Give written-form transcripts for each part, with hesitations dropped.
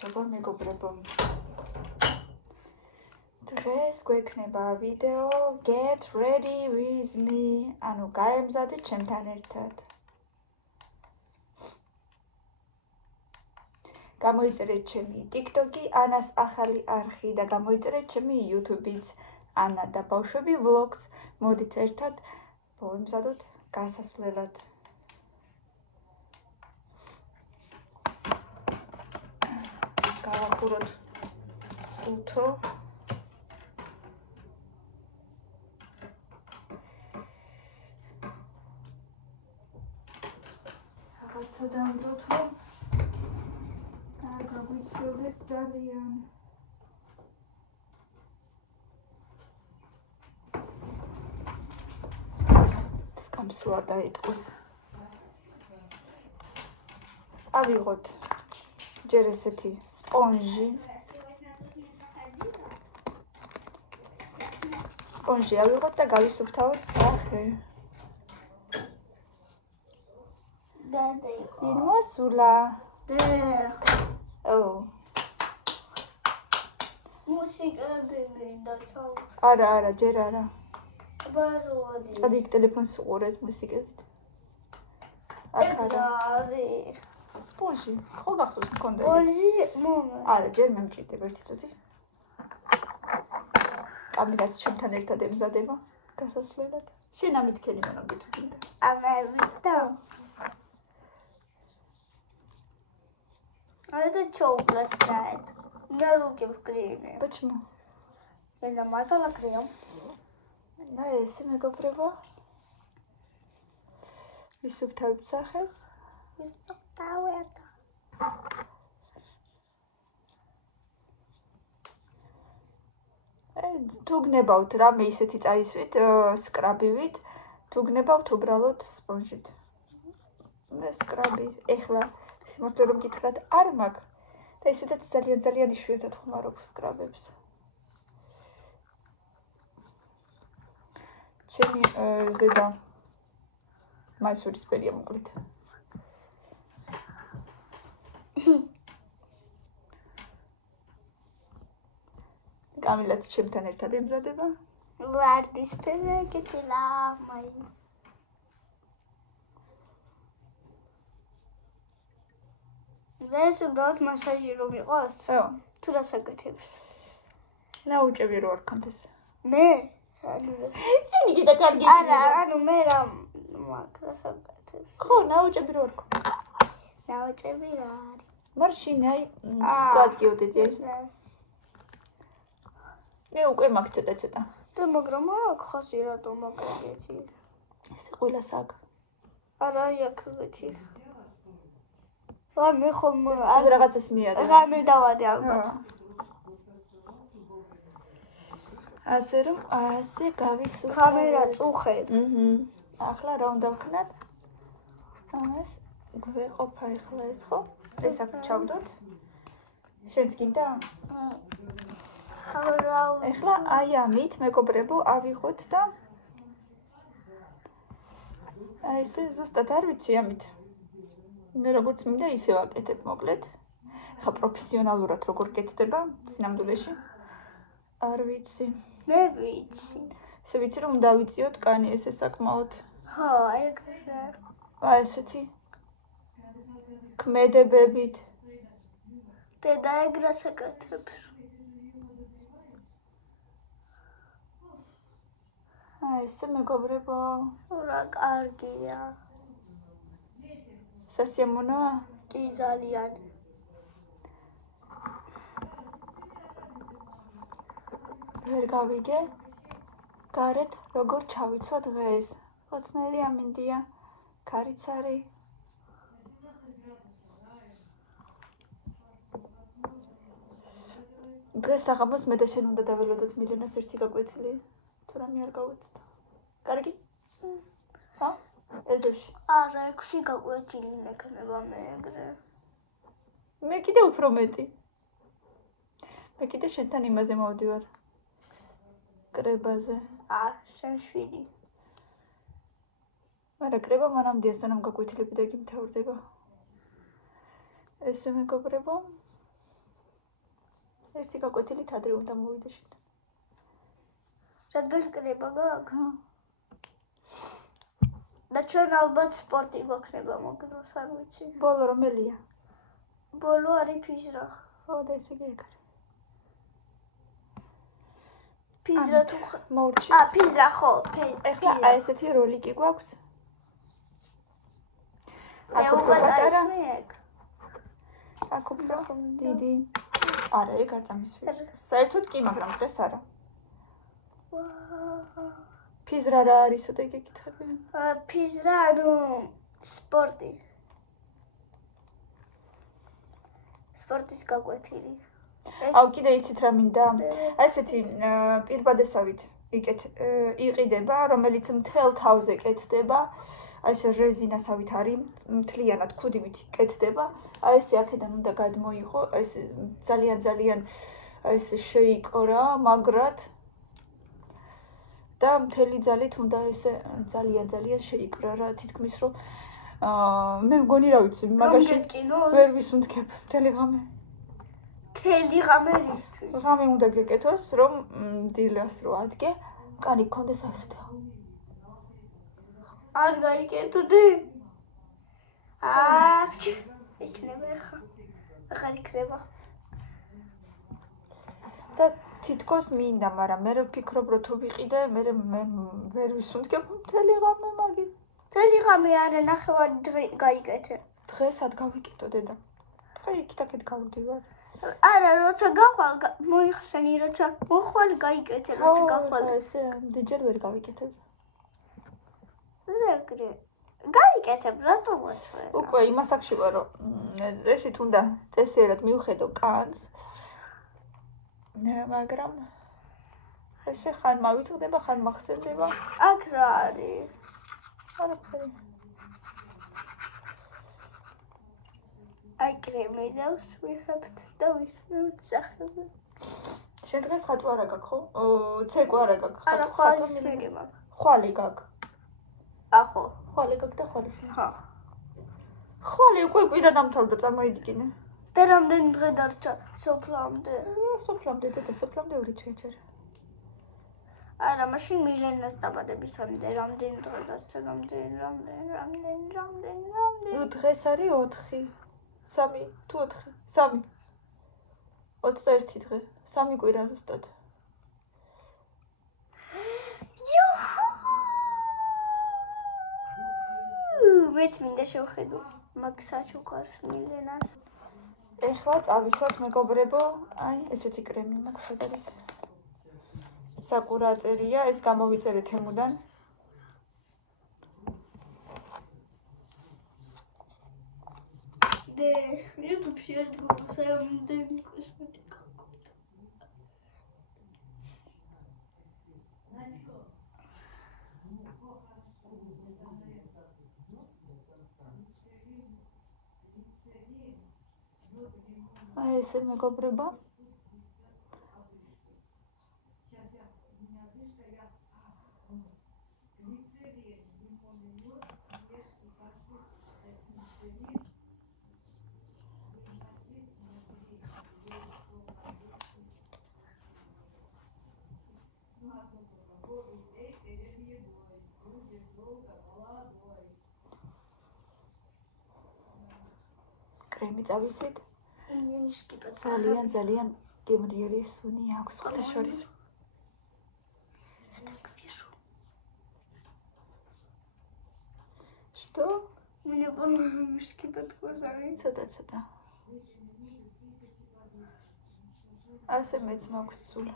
გამარჯობა მეგობრებო. დღეს გვექნება ვიდეო Get ready with me. ანუ გაემზადეთ ჩემთან ერთად. გამოიწერეთ ჩემი TikTok-ი, ანას ახალი არხი და გამოიწერეთ ჩემი YouTube-იც, ანა და ბავშვები vlogs. მოდით ერთად მოვემზადოთ გასასვლელად. გავახუროთ უთო. რაღაცა დავდოთ, რომ არ გაგვიცნობდეს ძალიან. სკამს რო არ დაიტყოს. ავიღოთ ჯერ ესეთი სპონჟი. სპონჟი ავიღოთ და გავისუფთავოთ სახე. იმოსულა. მუსიკა მინდა ჩაუ. არა, ჯერ არა. ბაროდი. წადი ტელეფონს უყურეთ მუსიკას. აქ არა. სპონჟი, ხო გახსოვს მქონდა? სპონჟი მომე. არა, ჯერ მე მჭირდება ერთი წუთი. კამილაც ჩემთან ერთად ემზადება გასასვლელად. შენ ამით ქენი მონამდე თუ გინდა. ამერიტა. Это чоупластает. На руки вклеены. Почему? Я намазала крем. Да, если мегоბრებო. ვისუფთავებ სახეს. Висоптауэт. თუ გნებავთ რამე ისეთი წაისვით, სკრაბივით, თუ გნებავთ უბრალოდ სპონჟით. მე სკრაბი ეხლა სიმართლე რომ გითხრათ არ მაქვს და ისედაც ძალიან იშვიათად ხმარობ სკრაბებს. ჩემი ზედა მაისურისფერია მოკლედ. კამილაც ჩემთან ერთად ემზადება. ვარდისფერი გეტილა მაი. ეს უბრალოდ მასაჟი რომ იყოს? თუ რასაკეთებს? ნაუჭები რო არ ქონდეს. მე? სენი ზედა კარგი. არა, ანუ მე რა რასაკეთებს? ხო, ნაუჭები რო არ ქონდეს. ნაუჭები რა არის? მარშინ აი სკატიოდე ჯერ. მე უკვე მაქვს ცოტა. და მაგრამ აქ ხასი რატომ მოკრეჭი? ეს ყველას აქ. არა, აქ ვეჭი. რა მე ხომ არ რაღაცას მიადე. რა მე დავადე ალბათ. ასე რომ ასე გავისუფთავ. კამერა წუხეთ. ახლა რა უნდა ვქნათ? ამას გვეყოფა ახლა ეს ხო? ეს აქ ჩავდოთ. შენს გინდა? ახლა აი ამით მეგობრებო ავიღოთ და აი ესე ზუსტად არ ვიცი ამით. მე როგორც მინდა ისე ვაკეთებ მოკლედ. ახლა პროფესიონალურად როგორ კეთდება სინამდვილეში? არ ვიცი. მე ვიცი. ესე ვიცი რომ დავიწიოთ კანი ესე საკმაოდ. ხო, აი ეგრე. აი ესეთი ქმედებებით. და ეგრე საკეთებს. აი ესე მეგობრებო. რა კარგია. სასიამოვნოა? კი ძალიან. ვერ გავიგე. გარეთ როგორ ჩავიცვა დღეს. ხოცნაირი ამინდია. კარიც არის. დღეს საღამოს მე და შენ უნდა დაველოდოთ მილენას ერთი გაკვეთილი. თუ რამე არ გავუცდა. კარგი? ხა? ეზოში. არა, 6 გაკვეთილი მექნება მე ეგრე. მე კიდე უფრო მეტი. მე კიდე შენთან იმაზე მოვდივარ. კრებაზე. შენ შვილი. მაგრამ კრება მანამდე სანამ გაკვეთილები და გიმთავრდება. ესე მეგობრებო, ერთი გაკვეთილით ადრე უნდა მოვიდე შენ. რადგან კრება გაქვს? და ჩვენ ალბათ სპორტი გვაქნება მოგდოს არ ვიცი. ბოლო რომელია? ბოლო არის ფიზრა. ხო და ესე იგი ეგ არის. ფიზრა თუ მოურჩი. ფიზრა ხო, ეხლა აი ესეთი როლიკი გვაქვს. აქ პატარა. აქ უფრო დიდი. არა, ეგ არ წამისვი. საერთოდ კი, მაგრამ დღეს არა. ფიზრა რა არისო და იგი კითხები? ფიზრა ანუ სპორტი. სპორტის გაკვეთილი. აუ კიდე იცით რა მინდა? აი ესეთი პირბადესავით იყიდება, რომელიც მთელ თავზე კეთდება. აი ეს რეზინასავით არის, მთლიანად ქუდივით კეთდება. აი ესე აქედან უნდა გადმოიღო, აი ეს ძალიან აი ეს შეიკრა მაგრად. და მთელი ძალით უნდა ესე ძალიან შეიკრა რა, თითქმის რომ მე მგონი რა ვიცი, მაგაში ვერ ვისუნთქებ მთელი ღამე. მთელი ღამე რისთვის? ღამე უნდა გეკეთოს, რომ დილას რო ადგე, კანი გქონდეს ასეთი. არ გაიკეთდი? იქნება ხა. აღარ იქნება. და თითქოს მინდა, მაგრამ მე ვფიქრობ, რომ თუ ვიყიდე, მე ვერ ვისუნთქებ მთელი ღამე მაგით. მთელი ღამე არა, ნახევარი დღე გაიკეთე. დღესაც გავიკეთო დედა. დღე იქით-აქეთ გავდივარ. არა, როცა გახვალ მოიხსენი, როცა მოხვალ გაიკეთე, როცა გახვალ. ესე დიდჯერ ვერ გავიკეთებ. ზეგრე. გაიკეთებ, რატომ ვაჩვე? უკვე იმას აქ შევარ, რომ ესეთ უნდა წესიერად მივხედო კანს. მაგრამ ესე ხან მავიწყდება, ხან მახსენდება. აქ რა არის? არაფერი. აი კრემი დავსვიხებთ და ვისმევთ სახეზე. შენ დღეს ხატვა არა გაქვს, ხო? ცეკვა არა გაქვს. არა, ხალი სვირი მაქვს. ხვალე გაქვს. ახო. ხვალე გაქვს და ხვალის. ხო. ხვალე უკვე კვირა დამთავრდა, წარმოიდგინე. და რამდენი დღე დარჩა სოფლამდე? სოფლამდე და სოფლამდე 2 თვე ჯერ. არა, მაშინ მილენას დაბადებისამდე რამდენი დღე დარჩა, რამდენი. ნუ დღეს არის 4. 3 თუ 4? 3. 21 დღე. 3 კვირა ზუსტად. მეც მინდა შევხედო მაგ საჩუქარს მილენას. ეხლა წავისვათ მეგობრებო, აი ესეთი კრემი მაქვს, სად არის? საკურა წერია, ეს გამოვიწერე თემუდან. და YouTube-ში არ დგას ამდენი კოსმეტიკა. აი ესე მეგობრებო. კრემი წავისვით. ძალიან გემრიელი სუნი აქვს ხოთა შორის. Что? Мне понравилось кипать глазами. Цата. ასე მეც მაქვს სულ.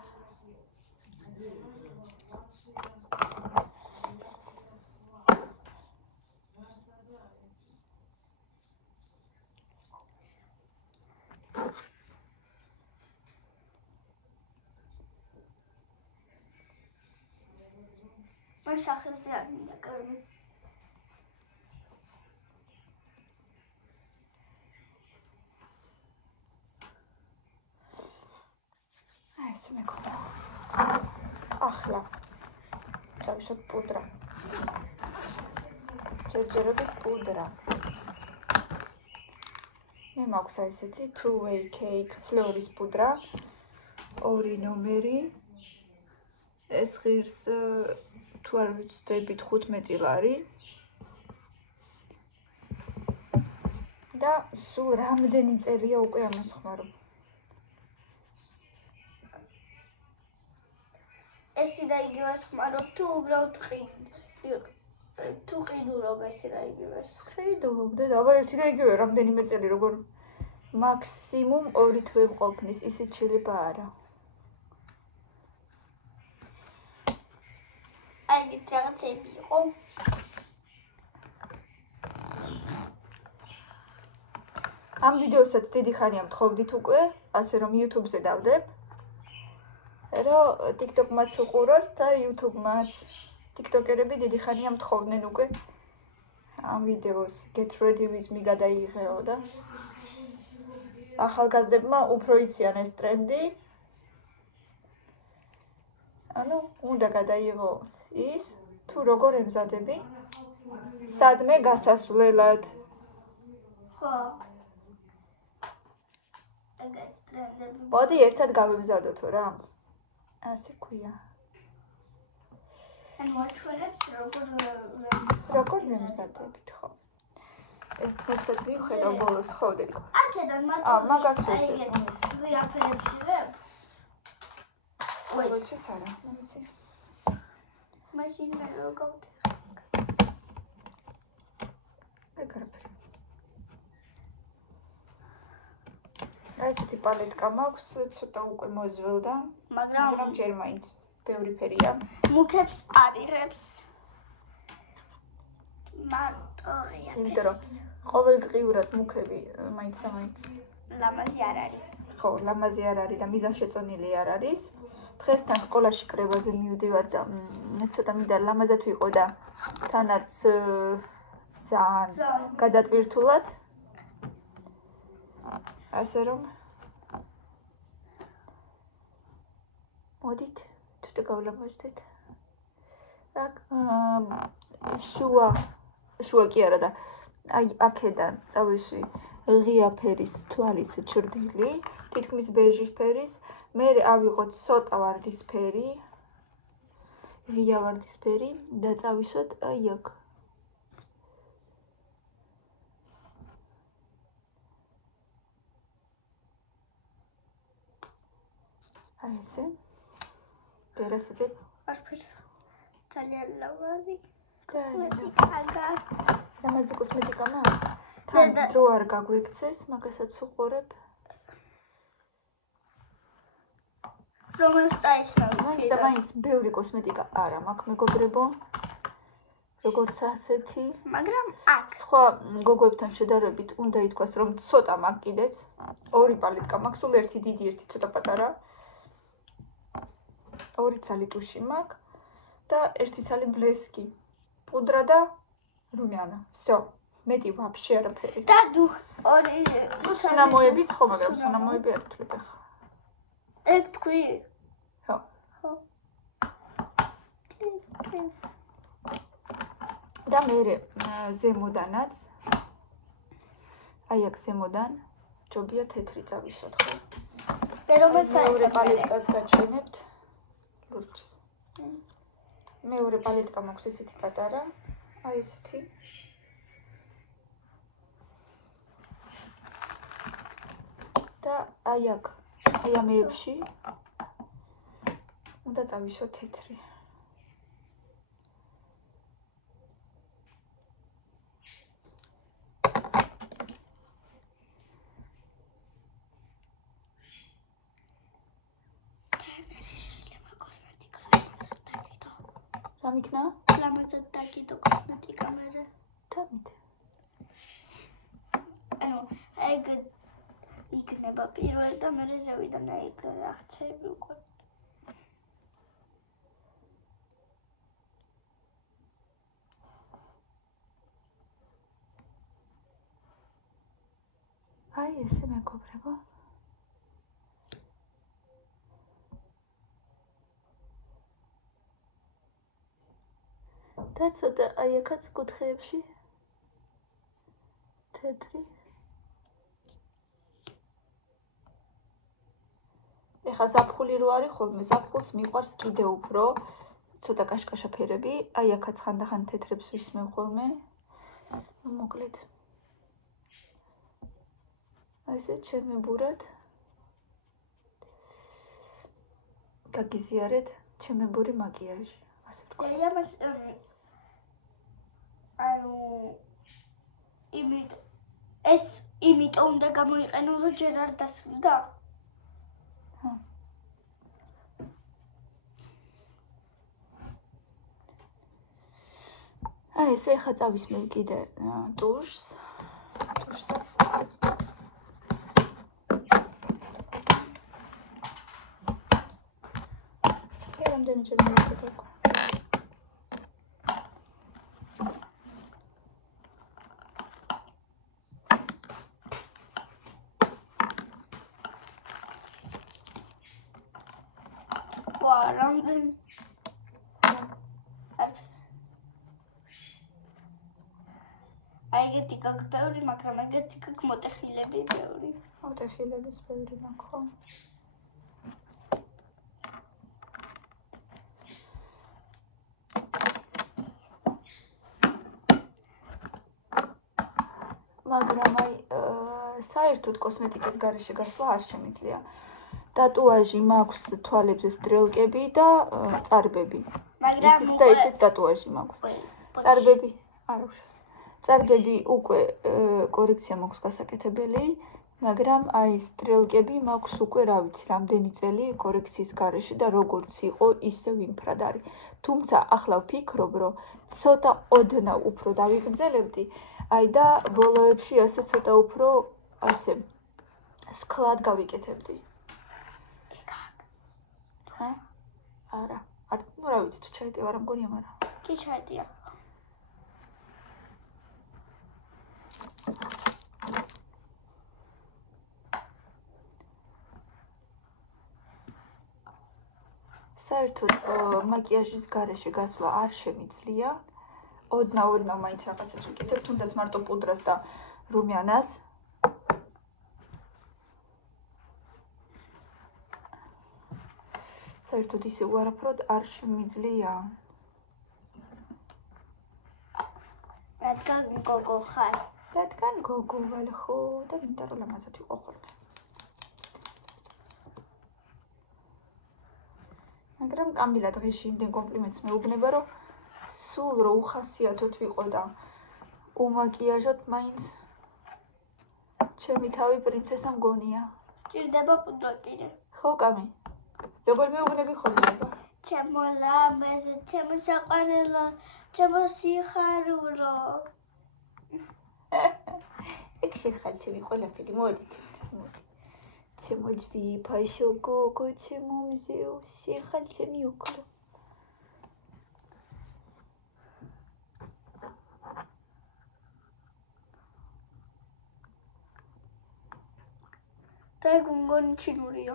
სახელზე არ მინდა კრემი. აი ეს მეკონა. ახლა დავისვათ პუდრა. ჯერჯერობით პუდრა. მე მაქვს აი ესეთი two-way cake flores პუდრა. 2 ნომერი. ეს ღირს თუ არ ვიცდებით 15 ლარი. და სულ რამდენი წელია უკვე ამას ხმარო. ერთი და იგივეს ხმარობ თუ უბრალოდ თუ ყიდულობ ერთი და იგივეს. ყიდულობდე და აბა ერთი და იგივე რამდენიმე წელი როგორ მაქსიმუმ 2 თვე მყოფნის, ისიც შეიძლება არა. აი ეს რაღაცები იყო. ამ ვიდეოსაც დიდი ხანია მთხოვდით უკვე, ასე რომ YouTube-ზე დავდებ. რომ TikTok-მაც უყუროთ და YouTube-მაც. TikTok-ერები დიდი ხანია მთხოვდნენ უკვე ამ ვიდეოს Get Ready With Me გადაიღეო და ახალგაზრდებმა უფრო იციან ეს ტრენდი. ანუ უნდა გადაიღო ის თუ როგორ ემზადები სადმე გასასვლელად. ხო. ეგ ტრენდები. მოდი ერთად გავემზადოთო რა. ასე ქვია. ანუ ვაჩვენებს როგორ ვემზადებით ხო? ერთმოცაც ვიხედავ ბოლოს ხო დედიკო. აქედან მარტო მაგას ვიცი. ვიაფერებს იღებ. ოჩის არა, მომიცი. მაშინ მე როგორ ეგრაფერი. ესეთი პალეტკა მაქვს, ცოტა უკვე მოზველდა, მაგრამ ჯერ მაინც ბევრი ფერია. მუქებს არ იღებს. მარტოია. იმიტომ რომ ყოველდღიურად მუქები მაინც ლამაზი არ არის. ხო, ლამაზი არ არის და მიზანშეწონილი არ არის. დღესთან სკოლაში კრებაზე მივდივარ და ცოტა მინდა ლამაზად ვიყო და თანაც ძალიან გადატვირთულად. ასე რომ მოდით ცოტა გავლამაზდეთ. აქ შუა კი არა და აი აქედან წავისვი ღია ფერის თვალის ჩრდილი, თითქმის ბეჟი ფერის, მე ავიღოთ ცოტა ვარდისფერი, ღია ვარდისფერი და წავისვოთ აი აქ. აი ესე. დერასიძე არაფერს. ძალიან ლამაზი. ლამაზი კოსმეტიკა მაქვს. თან დრო არ გაგვიქცეს, მაგასაც უყურებ. რომელს წაისმევ? მაინც ბევრი კოსმეტიკა არა მაქვს მეგობრებო. როგორც ასეთი, მაგრამ აქ სხვა გოგოებთან შედარებით უნდა ითქვას, რომ ცოტა მაქვს კიდეც. 2 პალეტკა მაქვს, სულ ერთი დიდი, ერთი ცოტა პატარა. 2 ცალი ტუში მაქვს და 1 ცალი ბლესკი. პუდრა და რუმიანა. всё. მეტი ვაფშე არაფერი. და ორი სუნამოებით ხო, მაგრამ სუნამოები არ ვთვლი ახლა. ეგ თქვი? ხო. ხო. და მე ზემოდანაც აი აქ ზემოდან ჯობია თეთრი წავისვათ ხო? მე რომელიც მეორე პალეტკას გაჩვენებთ ლურჯს. მეორე პალეტკა მაქვს ესეთი პატარა, აი ესეთი. და აი აქ, აი ამეებში უნდა წავისვათ თეთრი. გამიქნა? ლამაზად დაგიდო კოსმეტიკა მერე. დამით. ანუ ეგ იქნება პირველი და მერე ზევიდან ეგ რაღაცები უკვე. აი ესე მეგობრებო. და ცოტა აი აქაც კუთხეებში თეთრი. ეხლა ზაფხული რო არის ხოლმე, ზაფხულს მიყვარს კიდე უფრო ცოტა კაშკაშა ფერები, აი აქაც ხანდახან თეთრებს ვისმევ ხოლმე. მოკლედ. აი ესე ჩემებურად გაგიზიარეთ ჩემებური მაკიაჟი, ასე ვთქვა. ამას ანუ იმიტომ უნდა გამოიყენო, რომ ჯერ არ დასრულდა. აი ესე ხა წავისმევ კიდე ტუშსაც. რამდენჯერ მოვიდა. აიგეთი გაქვს ბევრი, მაგრამ ეგეთი გაქვს მოტეხილები ბევრი. მოტეხილებიც ბევრი მაქვს ხო? მაგრამ აი საერთოდ კოსმეტიკის გარეშე გასვლა არ შემიძლია. ტატუაჟი მაქვს თვალებზე სტრელკები და წარბები. მაგრამ ისიც ტატუაჟი მაქვს. წარბები არ აქვს. წარბები უკვე კორექცია მაქვს გასაკეთებელი, მაგრამ აი სტრელკები მაქვს უკვე რა ვიცი, რამდენი წელი კორექციის გარეშე და როგორც იყო, ისევ იმფრად არის. თუმცა ახლა ვფიქრობ, რომ ცოტა ოდნავ უფრო დავიგრძელებდი, აი და ბოლოებში ასე ცოტა უფრო ასე სკლად გავიკეთებდი. არა, ну რა ვიცი, თუ ჩაიტევა რა მგონია, მაგრამ კი ჩაიტია. საერთოდ მაკიაჟის გარეშე გასვლა არ შემიძლია. ოდნავ მაინც რაღაცას ვიკეთებ, თუნდაც მარტო პუდრას და რუმიანას. საერთოდ ისე უარაფროდ არ შემიძლია. რადგან გოგო ხარ. რადგან გოგო ვალ ხო და მინდა რომ ლამაზად ვიყო ხოლმე. მაგრამ კამილა დღეში იმდენ კომპლიმენტს მეუბნება, რომ სულ რო უხასიათოთ ვიყო და უმაკიაჟოთ მაინც ჩემი თავი პრინცესა მგონია. ჭირდება პუდრა კიდე. ხო, კამი. როგორ მეუბნები ხოლმე? ჩემო ლამაზო, ჩემო საყვარელო, ჩემო სიხარულო. ეგ შეხალცები ყველაფერი, მოდით. ჩემო ჯვიფაშო გოგო, ჩემო მზეო, შეხალცე მიუკლო. და ეგ მგონი ჩინურია.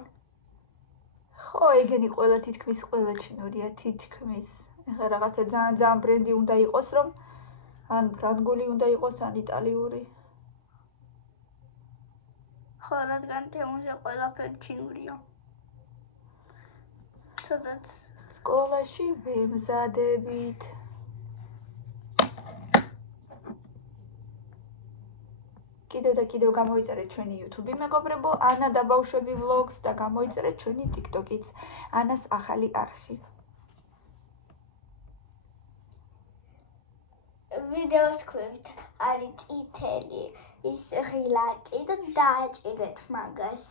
ხო, ეგენი ყველა თითქმის ყველა ჩინურია, თითქმის. ეხლა რაღაცა ძალიან ბრენდი უნდა იყოს, რომ ან ფრანგული უნდა იყოს, ან იტალიური. ხო, რადგან თემზე ყველაფერი ჩინურია. ცოტაც სკოლაში ვემზადებით. კიდევ და კიდევ გამოიწერეთ ჩვენი YouTube-ი, მეგობრებო, ანა და ბავშვები vlogs და გამოიწერეთ ჩვენი TikTok-იც, ანას ახალი არხი. ვიდეოს ქვევით არის წითელი, ის ღილაკი და დააჭირეთ მაგას.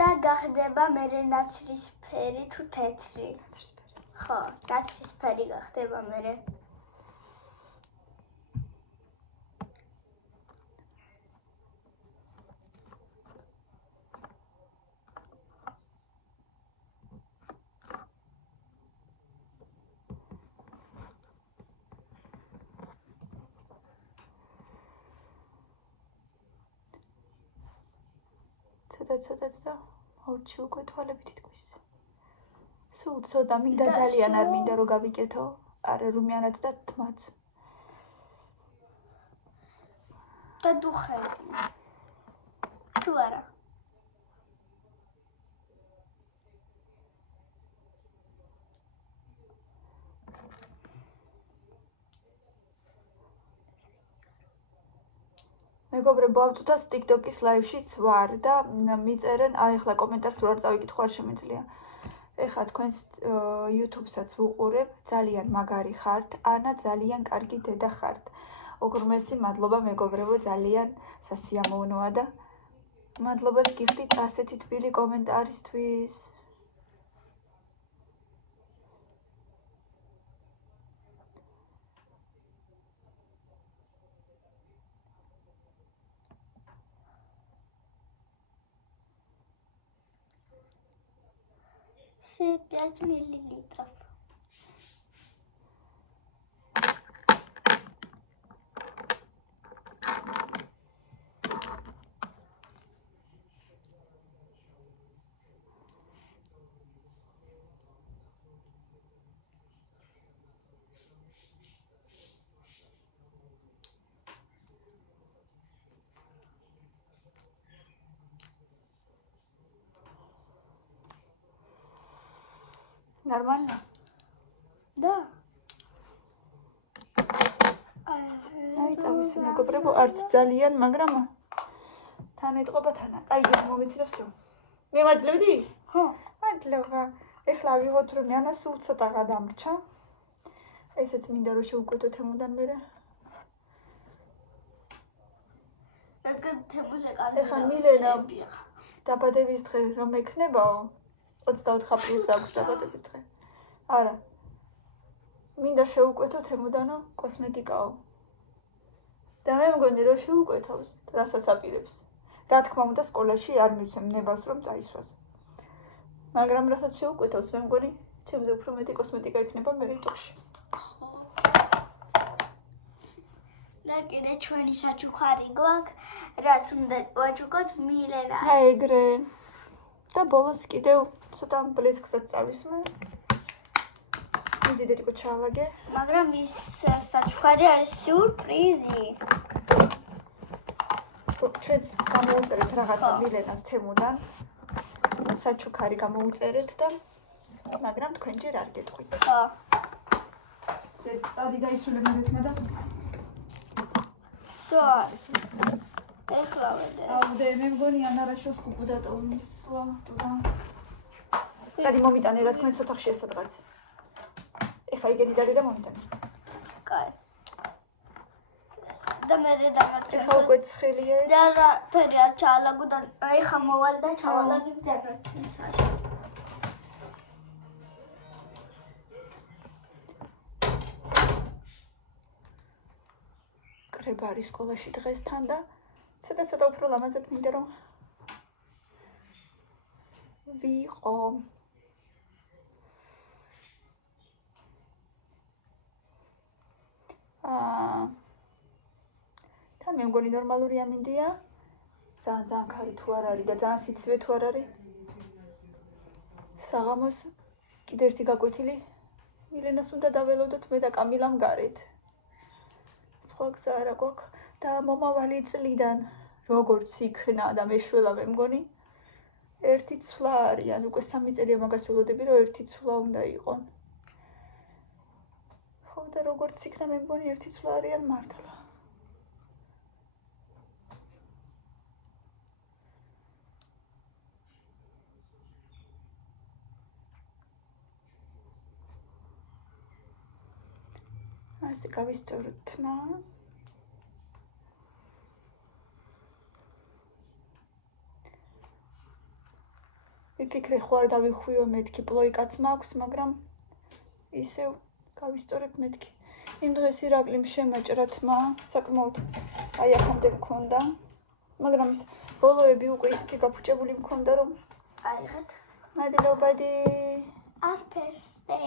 და გახდება მერე ნაცრისფერი თუ თეთრი. ხო, ნაცრისფერი გახდება მერე. ცოტაც და ორჩი უკვე თვალები თითქმის. სულ ცოტა მინდა ძალიან არ მინდა რომ გავიკეთო. არა რუმიანაც და თმაც. და დუხები. თუ არა. მეგობრებო, ამ წუთას TikTok-ის live-შიც ვარ და მიწერენ, ახლა კომენტარს რო არ წავიკითხო არ შემიძლია. ეხლა თქვენს YouTube-საც ვუყურებ, ძალიან მაგარი ხართ, ანა ძალიან კარგი დედა ხართ. უღრმესი მადლობა მეგობრებო, ძალიან სასიამოვნოა და მადლობას გიხდით ასეთი თბილი კომენტარისთვის. Все 5 миллилитров. Нормально? Да. აი წავისე მეგობრებო, არც ძალიან, მაგრამ თან ეტყობა თანა. აი ეს მომიცილებს რომ მე მაძლებდი? ხო. მადლობა. ეხლა ვიღოთ რომ მიანა სულ ცოტაღა დამრჩა. ესეც მინდა რომ შევუკვეთოთ ემოდან მერე. რადგან თემოზე კარგი. ეხლა მილენა დაბადების დღე რომ ექნებაო 24 აპრილს აქვს დაბადების დღე. არა. მინდა შევუკვეთოთ ემოდანო კოსმეტიკაო. და მე მგონი რომ შევუკვეთავს, რასაც აპირებს. რა თქმა უნდა სკოლაში არ მივცემ ნებას რომ წაისვას. მაგრამ რასაც შევუკვეთავს, მე მგონი ჩემზე უფრო მეტი კოსმეტიკა იქნება მე რიტოში. და კიდე ჩვენი საჩუქარი გვაქვს, რაც უნდა ვაჩუქოთ მილენა. აი ეგრე. და ბოლოს კიდევ ცოტა ბლესკსაც წავისმე. მიდი დედიკო ჩაალაგე. მაგრამ ის საჩუქარი არის სიურპრიზი. ჩვენს გამოუწერეთ რაღაცა მილენას თემოდან. საჩუქარი გამოუწერეთ და მაგრამ თქვენ ჯერ არ გეტყვით. ხო. წადი დაისრულე მერეთმა და სო. ეხლა ვედე. აუდე მე მგონი ანარაშოს კუპუდა ტოვისლა თუდა. წადი მომიტანე რა თქვენ ოთახშია სადღაც. ეხლა იგენი დადი და მომიტანე. კაი. და მე დამარჩა. ეხლა უკვე ცხელია ეს. და რა ფერი არ ჩაალაგო და ეხლა მოვალ და ჩავალაგებ დანარჩენსაც. კრება არის სკოლაში დღესთან და ცოტა უფრო ლამაზად მინდა რომ ვიყო. თან მე მგონი ნორმალური ამინდია. ძალიან ქარი თუ არ არის და ძალიან სიცივე თუ არ არის. საღამოს კიდე ერთი გაკვეთილი მილენას უნდა დაველოდოთ მე და კამილამ გარეთ. სხვა გზა არა გვაქვს და მომავალი წლიდან როგორც იქნა და მეშველა მე მგონი ერთი ცვლა არიან. უკვე 3 წელია მაგას ველოდები რომ ერთი ცვლა უნდა იყონ. ხო და როგორც იქნა მე მგონი ერთი ცვლა არიან მართლა. ასე გავისწოროთ თმა. ვიფიქრე ხო არ დავიხვიო მეთქი პლოიკაც მაქვს, მაგრამ ისევ გავისწორებ მეთქი. იმ დღეს ირაკლი შემაჭრა თმა, საკმაოდ აი ახამდე მქონდა. მაგრამ ის ბოლოები უკვე ისეთი გაფუჭებული მქონდა რომ აიღეთ. მადლობადი. არფერსტე.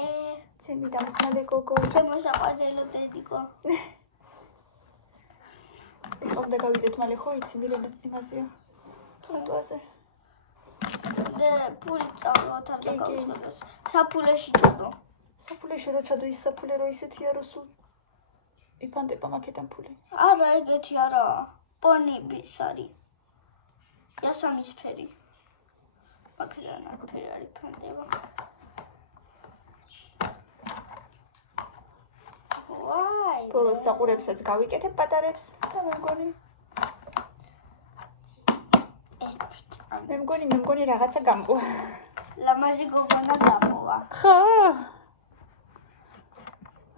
ჩემი დამხმარე გოგო. ჩემო საყვარელო დედიკო. ეხლა უნდა გავიდეთ მალე ხო იცი მილენა იმასია. ტროტუაზე. და პული წავლოთ არ დაგავწყდეს. საფულეში ჯობო. საფულეში რო ჩადო ის საფულე რო ისეთია რო სულ იფანტება მაქედან ფული. არა, ეგეთი არა. პონიბის არის. იასამისფერი. მაქედან არაფერი არ იფანტება. ვაი. ბოლოს საყურებსაც გავიკეთებ პატარებს და მე მგონი რაღაცა გამოვა. ლამაზი გოგონა გამოვა. ხო.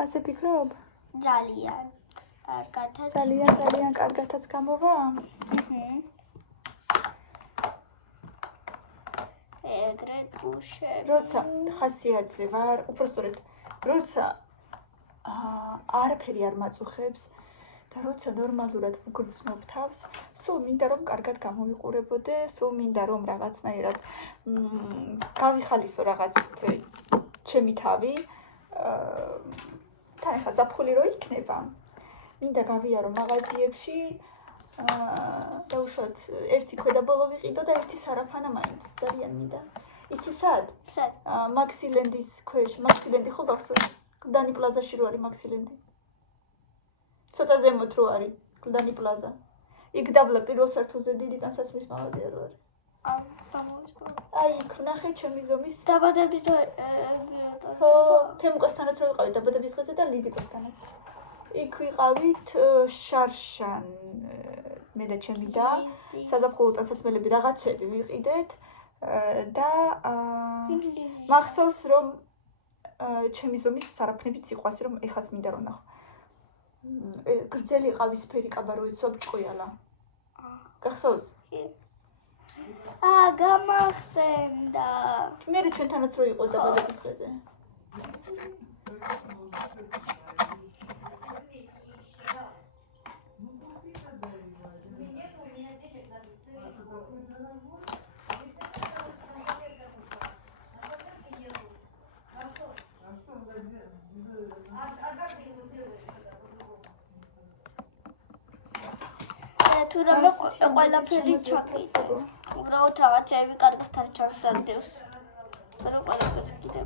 ასე ფიქრობ? ძალიან. კარგათაც. ძალიან კარგათაც გამოვა. ეგრე გუშები. როცა ხასიათზე ვარ, უпростоრეთ, როცა არაფერი არ მაწუხებს და როცა ნორმალურად ვგრძნობ თავს, სულ მინდა რომ კარგად გამოვიყურებოდე, სულ მინდა რომ რაღაცნაირად გავიხალისო რაღაც ჩემი თავი. თან ახლა ზაფხული რო იქნება, მინდა გავიარო მაღაზიებში და უშუალოდ ერთი ქვედაბოლო ვიყიდო და ერთი სარაფანა მაინც ძალიან მინდა. იცი სად? სად? მაქსილენდის ქვეშ, მაქსილენდი ხო გახსოვს? კლდანი პლაზაში რო არის მაქსილენდი. ცოტა ზემოთ რო არის კლდანი პლაზა. იქ დაბლა პირველ სართულზე დიდი ტანსაცმლის მაღაზია რო არის. აი, იქ ნახე ჩემი ზომის დაბადების ხო, თემუკასთანაც რო ვიყავით დაბადების დღეზე და ლიზიკოსთანაც. იქ ვიყავით შარშან მე და ჩემი და საზაფხულო ტანსაცმელები რაღაცები ვიყიდეთ და მახსოვს რომ ჩემი ზომის სარაფნებიც იყო ასე რომ ეხლაც მინდა რომ ნახო. გრძელი ყავისფერი კაბა რო იცვა ჭყვიალა. გახსოვს? გამახსენდა. მე ჩვენთანაც რო იყო დაბადების დღეზე. თუ რა ყველაფერი ჩაკიდე. უბრალოდ რაღაცები კარგად არ ჩასადევს. რა ყველაფერს კიდევ.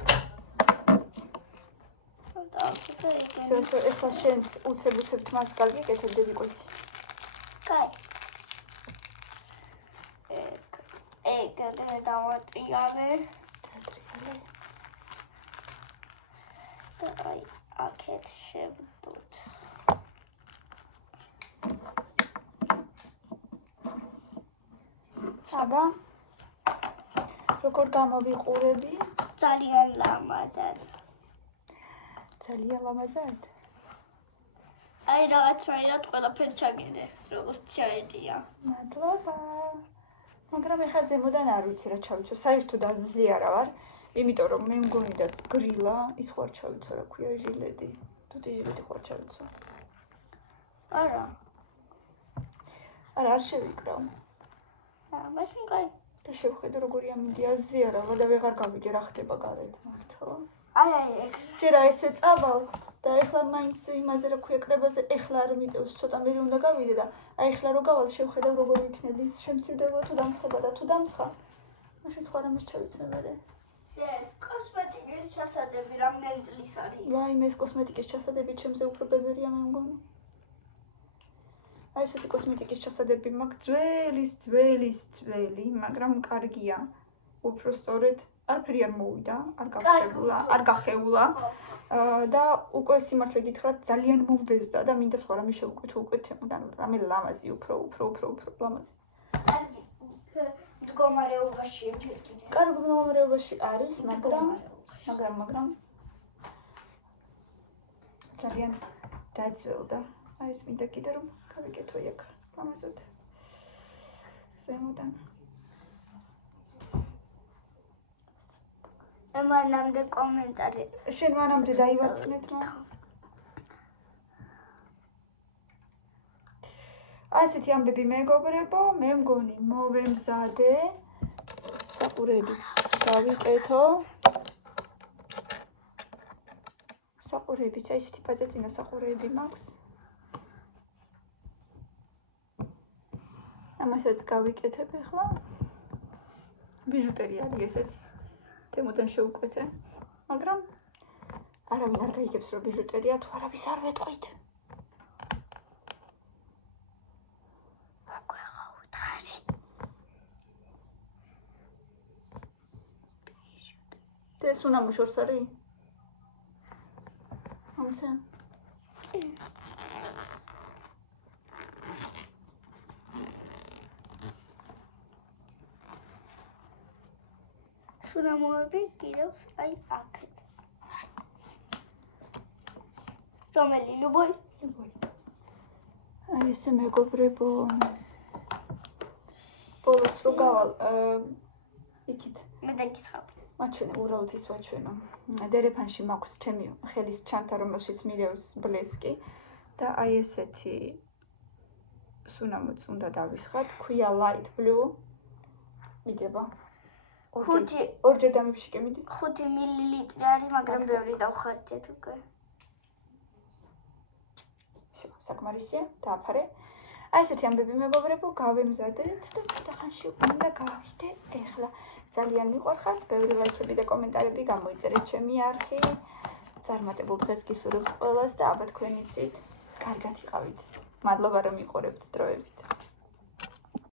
ეხლა შენს უცებ მას გაგიკეთებ დედიკოსი. კაი. ეგ დავატრიალე. და აი აქეთ შევდოთ. აბა როგორ გამოვიყურები? ძალიან ლამაზად. ძალიან ლამაზად? აი რაღაცნაირად ყველაფერი ჩაგიდე, როგორც ჩაედია. მადლობა. მაგრამ ეხლა ზემოდან არ ვიცი რა ჩავიცო, საერთოდ აზზე არა ვარ, იმიტომ რომ მე მგონი და გრილა, ის ხო არ ჩავიცო რა ქვია ჟილეტი. თუთი ჟილეტი ხო არ ჩავიცო. არა. არ შევიკრავ. მაშინ კაი. და შევხედო როგორი ამინდი აზზე არა ვარ და ვეღარ გავიგე რა ხდება გარეთ მართლა. აი ეგ. ჯერა ესე წავალ და ეხლა მაინც იმაზე რა ქვია კრებაზე ეხლა არ მიწევს ცოტა მე უნდა გავიდე და აი ეხლა რო გავალ შევხედავ როგორი იქნები შემცირდება თუ დამცხება და თუ დამცხა მაშინ სხვა რამეს ჩავიცნე მერე. კოსმეტიკის ჩასადები რამდენი წლის არის? ვაიმე ეს კოსმეტიკის ჩასადები ჩემზე უფრო ბებერია მე მგონი. აი ესეთი კოსმეტიკის ჩასადები მაქვს ძველი, მაგრამ კარგია. უпростоრეთ არაფერი არ მოვიდა, არ გახეულა და უკვე სიმართლე გითხრათ ძალიან მომბეზდა და მინდა სხვა რამე შევკვეთო უკვე თემოდან რამე ლამაზი უფრო ლამაზი. მდგომარეობაშია ჯერ კიდევ. კარგ მდგომარეობაში არის, მაგრამ ძალიან დაძველდა. აი ეს მინდა კიდე რომ გავიკეთო იქ ლამაზად. ზემოდან. მანამდე კომენტარი. შენ მანამდე დაივარცხნეთ მაგრამ. ასეთი ამბები მეგობრებო, მე მგონი მოვემზადე. საყურებიც გავიკეთო. საყურებიც, აი ესეთი პაწეცინა საყურები მაქვს. ამასაც გავიკეთებ ახლა. ბიჟუტერია არის ესეც. თემოდან შევკვეთე. მაგრამ არავინ არ გაიგებს რომ ბიჟუტერია თუ არავის არ ვეტყვით. ეს უნამო შორს არის? ამცა? სუნამოები კიდევ აი აქეთ. რომელი ლუბოი? ლუბოი. აი ესე მეგობრებო. ბოლოს რო გავალ იქით. მე დაგიცხავ. მაჩვენე უბრალოდ ის ვაჩვენო. დერეფანში მაქვს ჩემი ხელის ჩანთა, რომელშიც მილევს ბლესკი და აი ესეთი სუნამოც უნდა დავისხათ. ქვია light blue. მიდება. ორჯერ დამიფშიკე მიდი. 5 მილილიტრი არის, მაგრამ ბევრი დავხარჯეთ უკვე. საკმარისია, დააფარე. აი ესეთი ამბები მეგობრებო, გავემზადეთ და ცოტა ხანში უნდა გავიდე. ეხლა ძალიან მიყვარხართ, ბევრი ლაიქები და კომენტარები გამოიწერეთ ჩემი არხი. წარმატებულ დღეს გისურვებთ ყველას და აბა თქვენ იცით, კარგად იყავით. მადლობა რომ მიყურებთ დროებით.